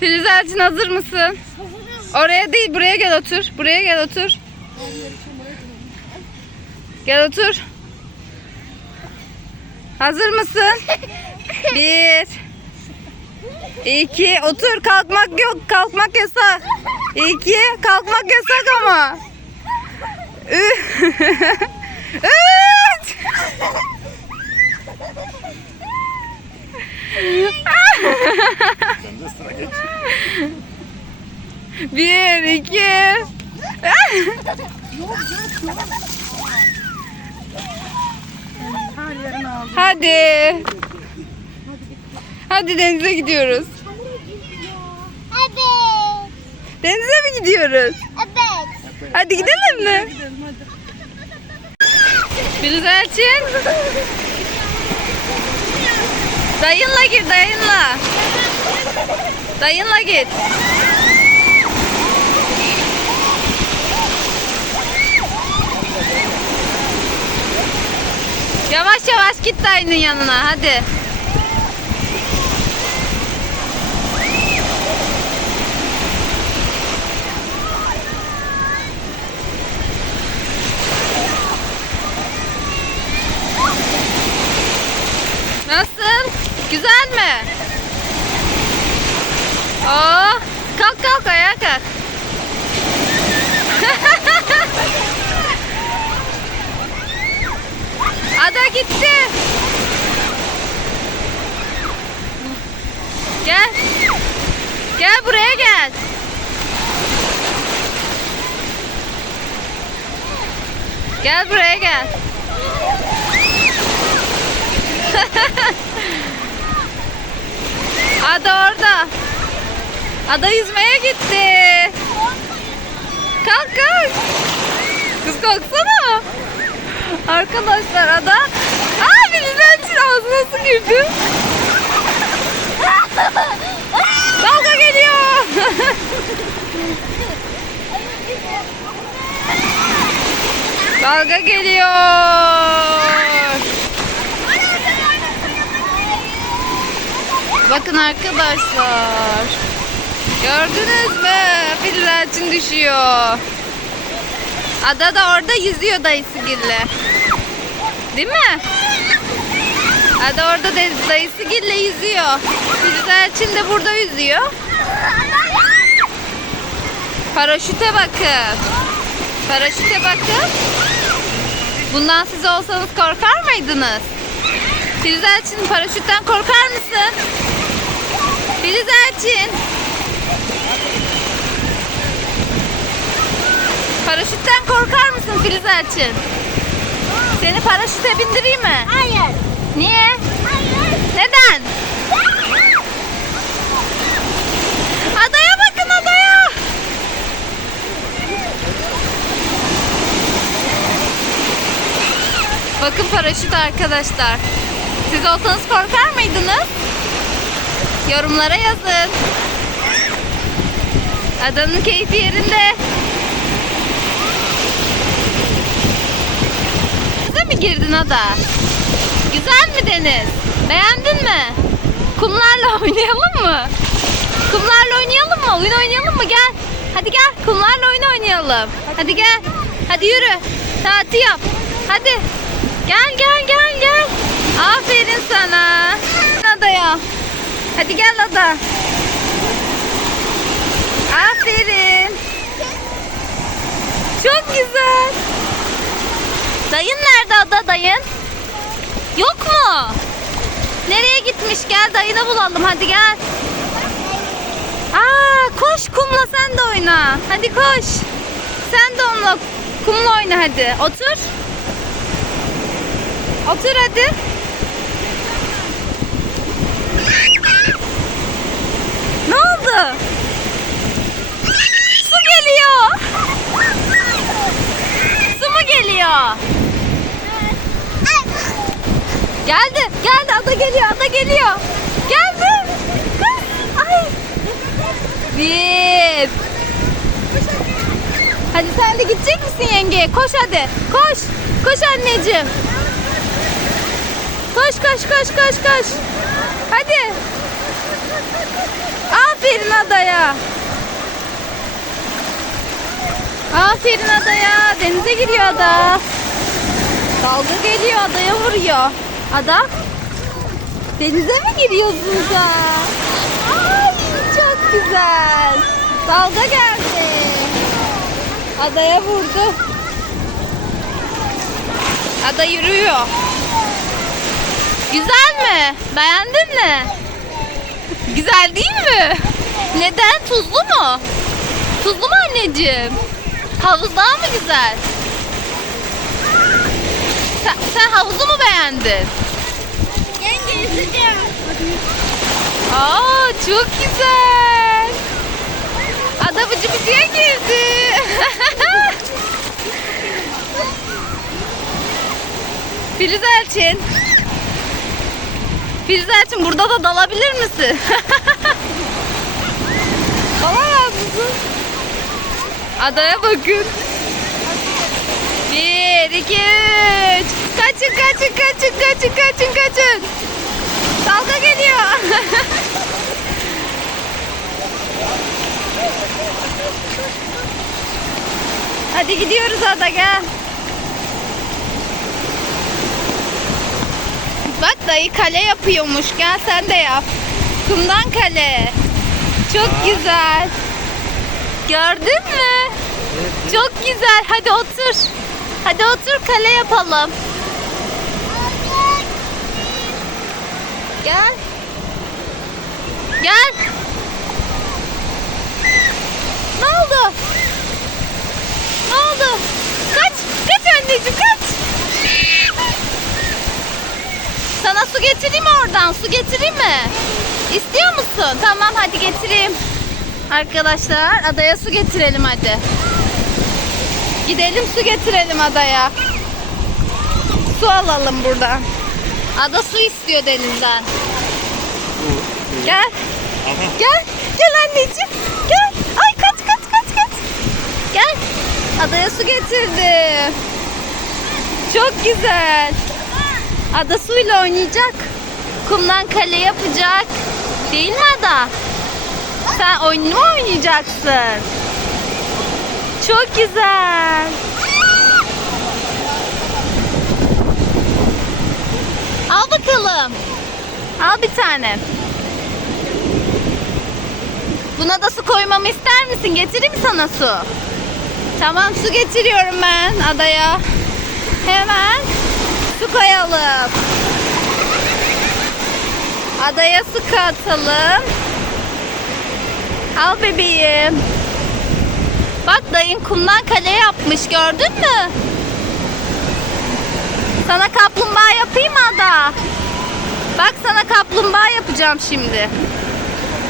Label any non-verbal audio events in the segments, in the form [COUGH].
Filiz Elçin hazır mısın? Oraya değil buraya gel otur. Buraya gel otur. Gel otur. Hazır mısın? [LAUGHS] Bir. İki. Otur. Kalkmak yok. Kalkmak yasak. İki. Kalkmak yasak ama. Ü- Üç. [LAUGHS] Sende sıra geç. Bir, iki. Hadi. Hadi denize gidiyoruz. Evet. Denize mi gidiyoruz? Evet. Hadi gidelim mi? Filiz Elçin. Dayınla gir dayınla. Dayınla git. Yavaş yavaş git dayının yanına hadi. Güzel mi? Oo, kalk kalk ayağa kalk. [LAUGHS] Ada gitti. Gel. Gel buraya gel. Gel buraya gel. [LAUGHS] Ada orada. Ada yüzmeye gitti. Kalk kalk. Kız kalksana. Arkadaşlar ada. Aa Filiz'in için ağzına su girdi. Dalga geliyor. Dalga geliyor. Bakın arkadaşlar. Gördünüz mü? Filiz düşüyor. Ada da orada yüzüyor dayısı gille. Değil mi? Ada orada dayısı gille yüzüyor. Elçin de burada yüzüyor. Paraşüte bakın. Paraşüte bakın. Bundan siz olsanız korkar mıydınız? Filiz Elçin paraşütten korkar mısın? Elçin. Paraşütten korkar mısın Filiz Elçin? Seni paraşüte bindireyim mi? Hayır. Niye? Hayır. Neden? Adaya bakın adaya. Bakın paraşüt arkadaşlar. Siz olsanız korkar mıydınız? Yorumlara yazın. Adanın keyfi yerinde. Denize mi girdin ada? Güzel mi deniz? Beğendin mi? Kumlarla [LAUGHS] oynayalım mı? Kumlarla oynayalım mı? Oyun oynayalım mı? Gel. Hadi gel. Kumlarla oyun oynayalım. Hadi gel. Hadi yürü. Tatil yap. Hadi. Gel gel gel gel. Aferin sana. Adaya. Hadi gel ada. Aferin. Çok güzel. Dayın nerede ada dayın? Yok mu? Nereye gitmiş? Gel dayını bulalım. Hadi gel. Aa, koş kumla sen de oyna. Hadi koş. Sen de onunla kumla oyna hadi. Otur. Otur hadi. Oldu? Su geliyor. Su mu geliyor? Geldi, geldi. Ada geliyor, ada geliyor. Geldi. Ay. Bir. Hadi sen de gidecek misin yengeye? Koş hadi. Koş. Koş anneciğim. Koş koş koş koş koş. Hadi. Aferin adaya. Aferin adaya. Denize giriyor ada. Dalga geliyor adaya vuruyor. Ada. Denize mi giriyorsun sen? Ay çok güzel. Dalga geldi. Adaya vurdu. Ada yürüyor. Güzel mi? Beğendin mi? Güzel değil mi? Neden? Tuzlu mu? Tuzlu mu anneciğim? Havuz daha mı güzel? Sen, sen havuzu mu beğendin? Yenge yüzeceğim. Aa çok güzel. Ada bıcı bıcıya girdi. [LAUGHS] Filiz Elçin. Filiz Elçin burada da dalabilir misin? [LAUGHS] Dalamaz mısın? Adaya bakın. Bir, iki, üç. Kaçın, kaçın, kaçın, kaçın, kaçın, kaçın. Dalga geliyor. [LAUGHS] Hadi gidiyoruz Ada gel. Bak dayı kale yapıyormuş. Gel sen de yap. Kumdan kale. Çok güzel. Gördün mü? Çok güzel. Hadi otur. Hadi otur kale yapalım. Gel. Gel. Ne oldu? Ne oldu? Kaç. Kaç anneciğim kaç. Sana su getireyim oradan? Su getireyim mi? İstiyor musun? Tamam hadi getireyim. Arkadaşlar adaya su getirelim hadi. Gidelim su getirelim adaya. Su alalım buradan. Ada su istiyor denizden. Gel. Gel. Gel anneciğim. Gel. Ay kaç kaç kaç kaç. Gel. Adaya su getirdim. Çok güzel. Ada suyla oynayacak. Kumdan kale yapacak. Değil mi Ada? Sen oyunu oynayacaksın? Çok güzel. Al bakalım. Al bir tane. Buna da su koymamı ister misin? Getireyim sana su? Tamam su getiriyorum ben adaya. Hemen koyalım. Adaya su katalım. Al bebeğim. Bak dayın kumdan kale yapmış gördün mü? Sana kaplumbağa yapayım Ada? Bak sana kaplumbağa yapacağım şimdi.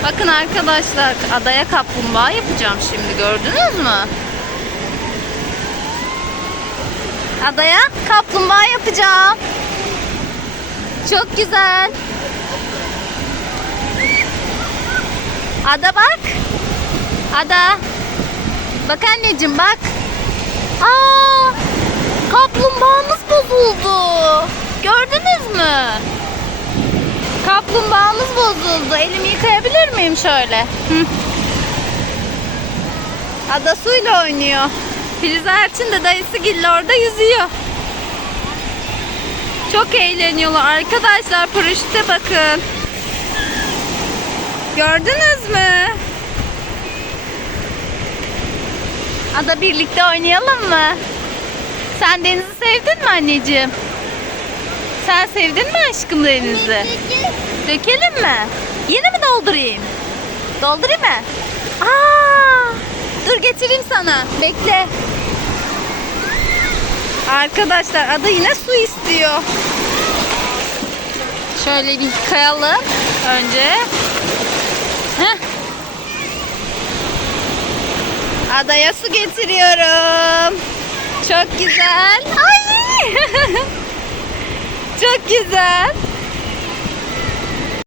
Bakın arkadaşlar adaya kaplumbağa yapacağım şimdi gördünüz mü? Adaya kaplumbağa yapacağım. Çok güzel. Ada bak. Ada. Bak anneciğim bak. Aa! Kaplumbağamız bozuldu. Gördünüz mü? Kaplumbağamız bozuldu. Elimi yıkayabilir miyim şöyle? Hı. Ada suyla oynuyor. Filiz Erçin de dayısı Gille orada yüzüyor. Çok eğleniyorlar. Arkadaşlar paraşüte bakın. Gördünüz mü? Ada birlikte oynayalım mı? Sen denizi sevdin mi anneciğim? Sen sevdin mi aşkım denizi? Dökelim mi? Yine mi doldurayım? Doldurayım mı? Aa, dur getireyim sana. Bekle. Arkadaşlar ada yine su istiyor. Şöyle bir yıkayalım önce. Heh. Adaya su getiriyorum. Çok güzel. Ay! [LAUGHS] Çok güzel.